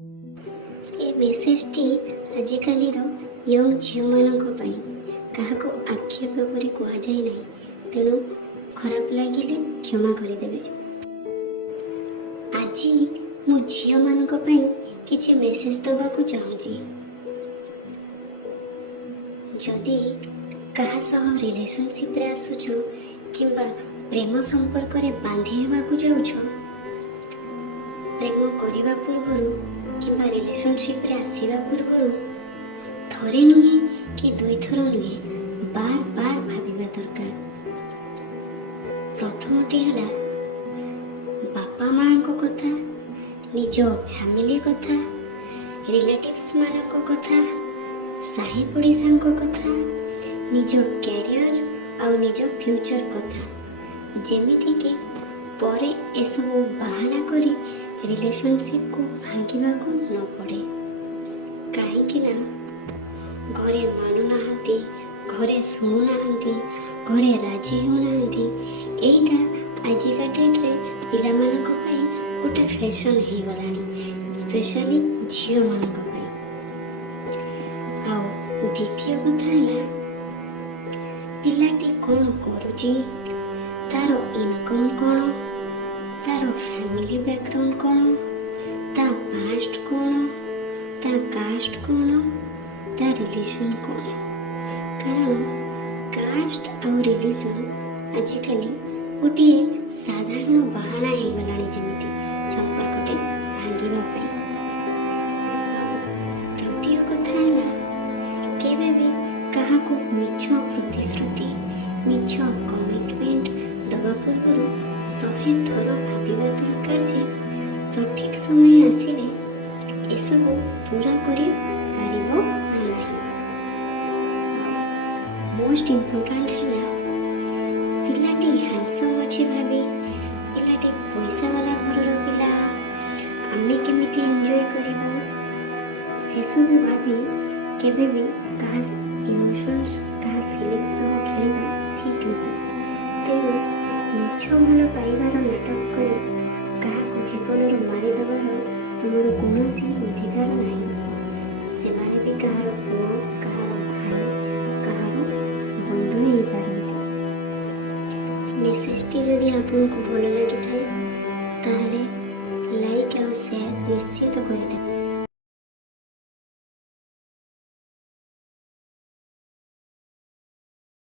ए मेसेजटी आजिकालीर young झील मानी क्या आक्षेप कर कहुई ना, तेणु खराब लगे क्षमा करदे। आज मु झील मान किसी मेसेज दवाक चाहूँगी। जदि क्या सह रिलेशनशिप रे आसुछ किंबा प्रेम संपर्क रे बांधी होगा जाऊछ, प्रेम करने पूर्व किंबा रिलेशनशिप रे आसीबा पूर्व थरे नुहे कि दुई थर नुहे बार बार भाविबा दरकार। प्रथमटी है बापा माँ को कथा, निज फैमिली कथा, रिलेटिव्स मान को कथा, साही पड़िशा को कथा, निज कैरियर आउ निज फ्यूचर कथा, जेमिति कि परे एसबू बाहाना करी रिलेशनशिप को भांगिबा को न पड़े। कहीं घरे मानुना, घरे शुणुना, घरे राजी होना, यहीटा आजिका डेट्रे पिला मानक पई गोटे फैशन हो गलानी, स्पेशली झील मानक पई। आउ द्वितीय कथा है पिलाटी कौन करुची, तार इनकम कौन, तार फैमिली बैकग्राउंड कौन, ता पास्ट कौन, ता कास्ट कौन, ता रिलीजन कौन। कारण कास्ट और रिलीजन आजिकल गोटे साधारण बहाना हो गलानी, जमीती संपर्कटे भांगिबा पई। तृतीय कथा है केबे भी काहाको मिछ प्रतिश्रुति, मिछ कमिटमेंट दवा पूर्व 100 थर भाविबा दरकार जे सठिक समय आसिले एसबू पूरा करि पारिबो ना नाही। मोस्ट इम्पोर्टेंट है पिलाटी हैंडसम अच्छी भावी, पिलाटी पैसा वाला घर पिला, आमे केमिति एंजॉय करिबो से सब भावी केबे भी कहा इमोशंस कहा फीलिंग्स सह खेलिबा ठीक नहीं। तेणु मिछ भल पाइबार नाटक कर क्या जीवन मारिदेवार तुमर कौन अधिकार ना। से भी कहार पुओ, कहार भाई, कहार बंधु हो पारती। मेसेजटी जदि आपको भल लगी था लाइक और शेयर निश्चित कर।